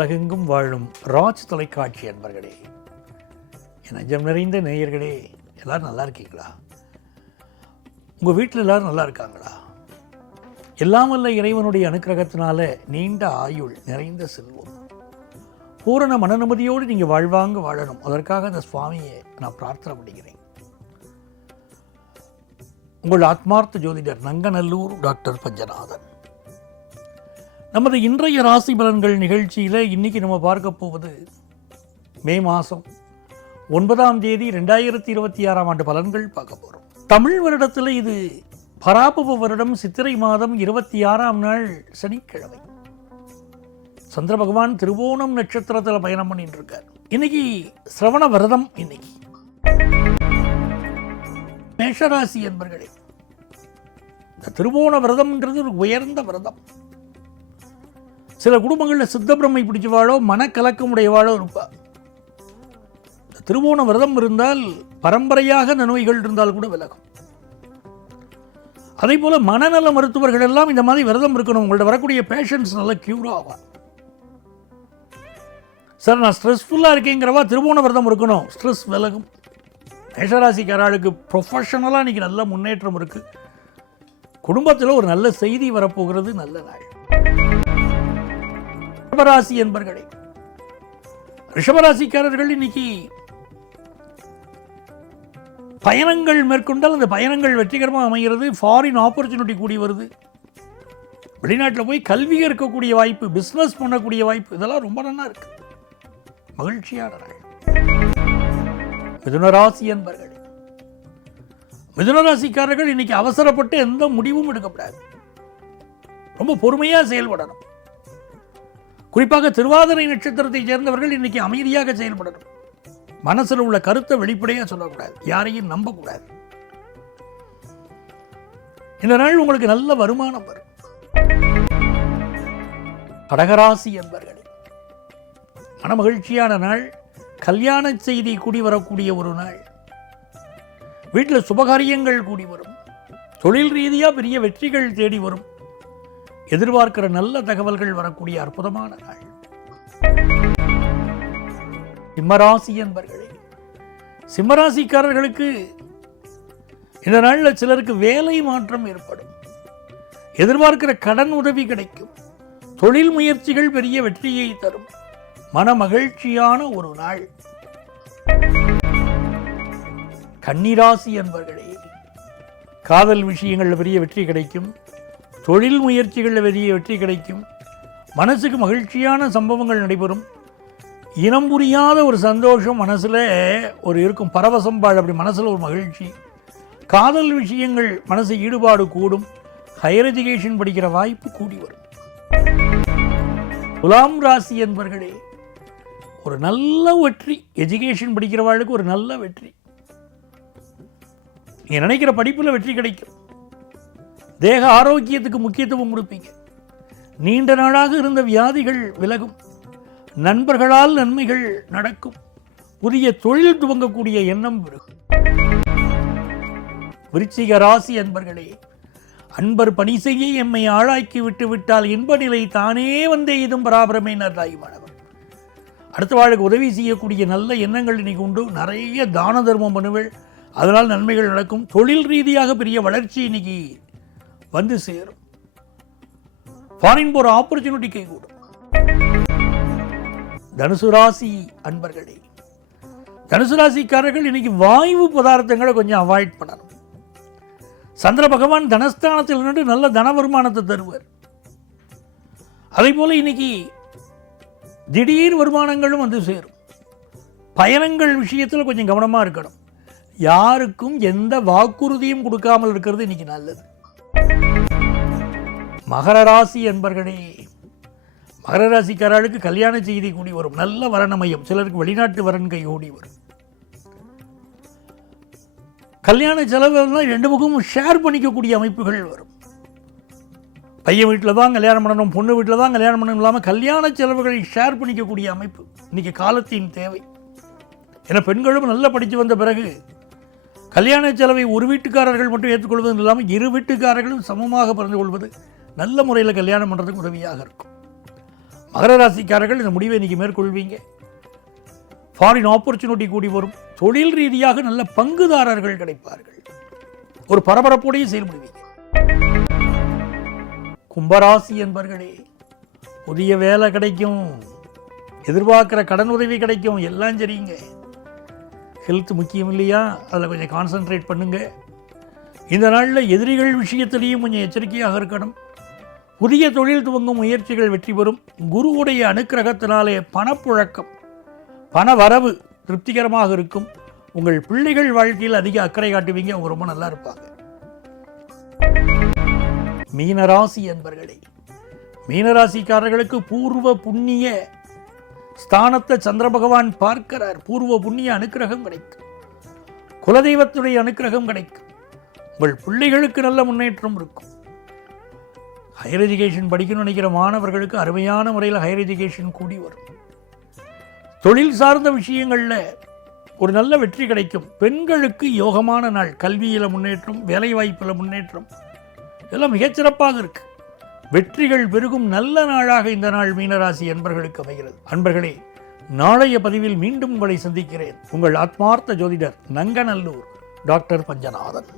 உலகெங்கும் வாழும் ராஜ் தொலைக்காட்சி அன்பர்களே, என் நெஞ்சம் நிறைந்த நேயர்களே, எல்லோரும் நல்லா இருக்கீங்களா? உங்கள் வீட்டில் எல்லோரும் நல்லா இருக்காங்களா? எல்லாம் வல்ல இறைவனுடைய அனுக்கிரகத்தினால நீண்ட ஆயுள், நிறைந்த செல்வம், பூரண மனநிம்மதியோடு நீங்கள் வாழ்வாங்க வாழணும். அதற்காக அந்த சுவாமியை நான் பிரார்த்தனை பண்ணிக்கிறேன். உங்கள் ஆத்மார்த்த ஜோதிடர் நங்கநல்லூர் டாக்டர் பஞ்சநாதன். நமது இன்றைய ராசி பலன்கள் நிகழ்ச்சியில் இன்றைக்கி நம்ம பார்க்க போவது மே மாதம் 9ஆம் தேதி 2026ஆம் ஆண்டு பலன்கள் பார்க்க போகிறோம். தமிழ் வருடத்தில் இது பராபவ வருடம் சித்திரை மாதம் 26ஆம் நாள் சனிக்கிழமை. சந்திர பகவான் திருவோணம் நட்சத்திரத்தில் பயணம் பண்ணிட்டு இருக்கார். இன்னைக்கு சிரவண விரதம். இன்னைக்கு மேஷராசி என்பர்களே, இந்த திருவோண விரதம்ன்றது ஒரு உயர்ந்த விரதம். சில குடும்பங்களில் சித்தப்பிரமை பிடிச்சவாளோ மனக்கலக்கம் உடையவாளோ இருப்பார். திருவோண விரதம் இருந்தால் பரம்பரையாக இந்த நோய்கள் இருந்தால் கூட விலகும். அதே போல மனநல மருத்துவர்கள் எல்லாம் இந்த மாதிரி விரதம் இருக்கணும். உங்கள்ட்ட வரக்கூடிய பேஷண்ட்ஸ் நல்லா கியூர் ஆகும். சார், நான் ஸ்ட்ரெஸ்ஃபுல்லாக இருக்கேங்கிறவா திருவோண விரதம் இருக்கணும், ஸ்ட்ரெஸ் விலகும். மேஷராசிக்காரர்களுக்கு ப்ரொஃபஷனலாக இன்றைக்கி நல்ல முன்னேற்றம் இருக்குது. குடும்பத்தில் ஒரு நல்ல செய்தி வரப்போகிறது. நல்ல நாள். ரிஷபராசி என்பர்களே, ரிஷபராசிக்காரர்கள் இன்னைக்கு பயணங்கள் மேற்கொண்டால் அந்த பயணங்கள் வெற்றிகரமாக அமைகிறது. ஃபாரின் ஆப்பர்ச்சுனிட்டி கூடி வருது. வெளிநாட்டில் போய் கல்வி கற்கக்கூடிய வாய்ப்பு, பிஸ்னஸ் பண்ணக்கூடிய வாய்ப்பு, இதெல்லாம் ரொம்ப நல்லா இருக்கு. மகிழ்ச்சியான நாள். மிதுனராசி என்பர்களே, மிதுனராசிக்காரர்கள் இன்னைக்கு அவசரப்பட்டு எந்த முடிவும் எடுக்கப்படாது. ரொம்ப பொறுமையாக செயல்படணும். குறிப்பாக திருவாதிரை நட்சத்திரத்தை சேர்ந்தவர்கள் இன்னைக்கு அமைதியாக செயல்படணும். மனசில் உள்ள கருத்தை வெளிப்படையாக சொல்லக்கூடாது, யாரையும் நம்பக்கூடாது. இந்த நாள் உங்களுக்கு நல்ல வருமானம் வரும். கடகராசி என்பர்களே, மனமகிழ்ச்சியான நாள். கல்யாண செய்தி கூடி வரக்கூடிய ஒரு நாள். வீட்டில் சுபகாரியங்கள் கூடி வரும். தொழில் ரீதியாக பெரிய வெற்றிகள் தேடி வரும். எதிர்பார்க்கிற நல்ல தகவல்கள் வரக்கூடிய அற்புதமான நாள். சிம்மராசி என்பர்களே, சிம்மராசிக்காரர்களுக்கு இந்த நாளில் சிலருக்கு வேலை மாற்றம் ஏற்படும். எதிர்பார்க்கிற கடன் உதவி கிடைக்கும். தொழில் முயற்சிகள் பெரிய வெற்றியை தரும். மன மகிழ்ச்சியான ஒரு நாள். கன்னிராசி என்பர்களே, காதல் விஷயங்களில் பெரிய வெற்றி கிடைக்கும். தொழில் முயற்சிகளில் பெரிய வெற்றி கிடைக்கும். மனசுக்கு மகிழ்ச்சியான சம்பவங்கள் நடைபெறும். இனம் புரியாத ஒரு சந்தோஷம் மனசில் ஒரு இருக்கும். பரவசம்பாள், அப்படி மனசில் ஒரு மகிழ்ச்சி. காதல் விஷயங்கள் மனசு ஈடுபாடு கூடும். ஹையர் எஜுகேஷன் படிக்கிற வாய்ப்பு கூடி வரும். துலாம் ராசி என்பர்களே, ஒரு நல்ல வெற்றி. எஜுகேஷன் படிக்கிறவாளுக்கு ஒரு நல்ல வெற்றி. நீங்கள் நினைக்கிற படிப்பில் வெற்றி கிடைக்கும். தேக ஆரோக்கியத்துக்கு முக்கியத்துவம் கொடுப்பீங்க. நீண்ட நாளாக இருந்த வியாதிகள் விலகும். நண்பர்களால் நன்மைகள் நடக்கும். புதிய தொழில் துவங்கக்கூடிய எண்ணம் பெருகும். விருச்சிக ராசி அன்பர்களே, அன்பர் பணி செய்ய எம்மை ஆளாக்கி விட்டு விட்டால் இன்ப நிலை தானே வந்தே இதும் பராபரமே தாயுமானவர். அடுத்த வாழ்க்கை உதவி செய்யக்கூடிய நல்ல எண்ணங்கள் இன்னைக்கு உண்டு. நிறைய தான தர்மம் பண்ணுவேள், அதனால் நன்மைகள் நடக்கும். தொழில் ரீதியாக பெரிய வளர்ச்சி இன்னைக்கு வந்து சேரும். ஃபாரின் போகிற ஆப்பர்ச்சுனிட்டி கைகூடும். தனுசு ராசி அன்பர்களே, தனுசு ராசிக்காரர்கள் இன்னைக்கு வாயு பதார்த்தங்களை கொஞ்சம் அவாய்ட் பண்ணணும். சந்திர பகவான் தனஸ்தானத்தில் நின்று நல்ல தன வருமானத்தை தருவார். அதே போல இன்னைக்கு திடீர் வருமானங்களும் வந்து சேரும். பயணங்கள் விஷயத்தில் கொஞ்சம் கவனமாக இருக்கணும். யாருக்கும் எந்த வாக்குறுதியும் கொடுக்காமல் இருக்கிறது இன்னைக்கு நல்லது. மகர ராசி என்பர்களே, மகர ராசிக்காரர்களுக்கு கல்யாண செய்தி கூடி வரும். நல்ல வரணமயம். சிலருக்கு வெளிநாட்டு வரன் கை ஓடி வரும். கல்யாண செலவெல்லாம் ரெண்டு பக்கமும் ஷேர் பண்ணிக்கக்கூடிய அமைப்புகள் வரும். பையன் வீட்டில் தான் கல்யாணம் பண்ணணும், பொண்ணு வீட்டில் தான் கல்யாணம் பண்ணணும் இல்லாமல் கல்யாண செலவுகளை ஷேர் பண்ணிக்கக்கூடிய அமைப்பு இன்னைக்கு காலத்தின் தேவை. ஏன்னா பெண்களும் நல்லா படித்து வந்த பிறகு கல்யாண செலவை ஒரு வீட்டுக்காரர்கள் மட்டும் ஏற்றுக்கொள்வது இல்லாமல் இரு வீட்டுக்காரர்களும் சமமாக பகிர்ந்து கொள்வது நல்ல முறையில் கல்யாணம் பண்ணுறதுக்கு உதவியாக இருக்கும். மகர ராசிக்காரர்கள் இந்த முடிவை இன்னைக்கு மேற்கொள்வீங்க. ஃபாரின் ஆப்பர்ச்சுனிட்டி கூடி வரும். தொழில் ரீதியாக நல்ல பங்குதாரர்கள் கிடைப்பார்கள். ஒரு பரபரப்போடையே செயல்படுவீங்க. கும்பராசி என்பர்களே, புதிய வேலை கிடைக்கும், எதிர்பார்க்கிற கடன் உதவி கிடைக்கும், எல்லாம் சரிங்க. ஹெல்த் முக்கியம் இல்லையா, அதில் கொஞ்சம் கான்சென்ட்ரேட் பண்ணுங்க. இந்த நாளில் எதிரிகள் விஷயத்திலையும் கொஞ்சம் எச்சரிக்கையாக இருக்கணும். புதிய தொழில் துவங்கும் முயற்சிகள் வெற்றி பெறும். குருவுடைய அனுக்கிரகத்தினாலே பணப்புழக்கம், பண வரவு திருப்திகரமாக இருக்கும். உங்கள் பிள்ளைகள் வாழ்க்கையில் அதிக அக்கறை காட்டுவீங்க. அவங்க ரொம்ப நல்லா இருப்பாங்க. மீனராசி என்பர்களே, மீனராசிக்காரர்களுக்கு பூர்வ புண்ணிய ஸ்தானத்தை சந்திர பகவான் பார்க்கிறார். பூர்வ புண்ணிய அனுக்கிரகம் கிடைக்கும். குலதெய்வத்துடைய அனுக்கிரகம் கிடைக்கும். உங்கள் பிள்ளைகளுக்கு நல்ல முன்னேற்றம் இருக்கும். ஹையர் எஜுகேஷன் படிக்கணும்னு நினைக்கிற மாணவர்களுக்கு அருமையான முறையில் ஹையர் எஜுகேஷன் கூடி வரும். தொழில் சார்ந்த விஷயங்களில் ஒரு நல்ல வெற்றி கிடைக்கும். பெண்களுக்கு யோகமான நாள். கல்வியில் முன்னேற்றம், வேலைவாய்ப்பில் முன்னேற்றம் இதெல்லாம் மிகச்சிறப்பாக இருக்கு. வெற்றிகள் பெருகும் நல்ல நாளாக இந்த நாள் மீனராசி அன்பர்களுக்கு அமைகிறது. அன்பர்களே, நாளைய பதிவில் மீண்டும் உங்களை சந்திக்கிறேன். உங்கள் ஆத்மார்த்த ஜோதிடர் நங்கநல்லூர் டாக்டர் பஞ்சநாதன்.